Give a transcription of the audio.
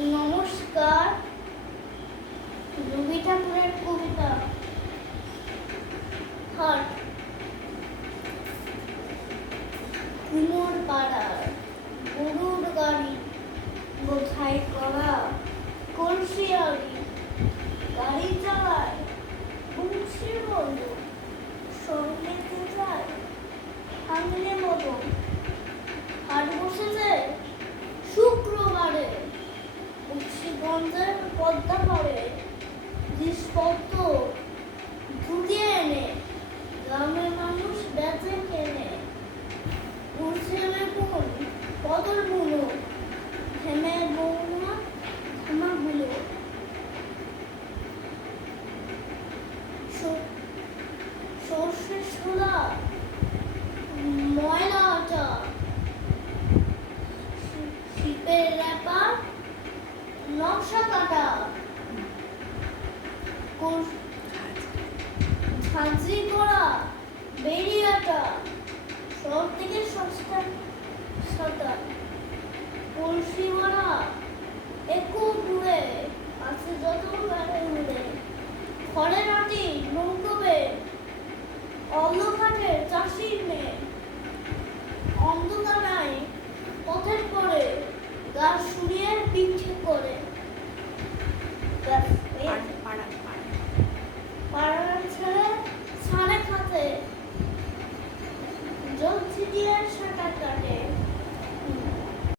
নমস্কার। রবি ঠাকুরের কবিতা হাট। কুমোর পাড়ার গরুর গাড়ি বোঝাই করা কলসিয়ারি, গাড়ি চালায় বংশীর বন্ধু, সঙ্গেতে যায় সামনে মতো। হাট বসেছে শুক্রবারে, মুন্সিগঞ্জের পদ্মা পাড়ে জিনিসপত্র ধুয়ে এনে গ্রামের মানুষ বেচে কেনে। উঠছে বেগুন পদর বুনো, থেমে বৌমা থামাগুলো। সর্ষে ছোলা ময়লা আটা, শিপের র্যাপার নকশা কাটা, ঝাঁঝরি করা বেরিয়াটা, সব থেকে সস্তা সাদা কলসি মারা একটু দূরে আছে যত বেড়ে উড়ে। খড়ের আটি নৌকবে অন্ধকারের চাষির মেয়ে, অন্ধকারায় পথের পরে গাছ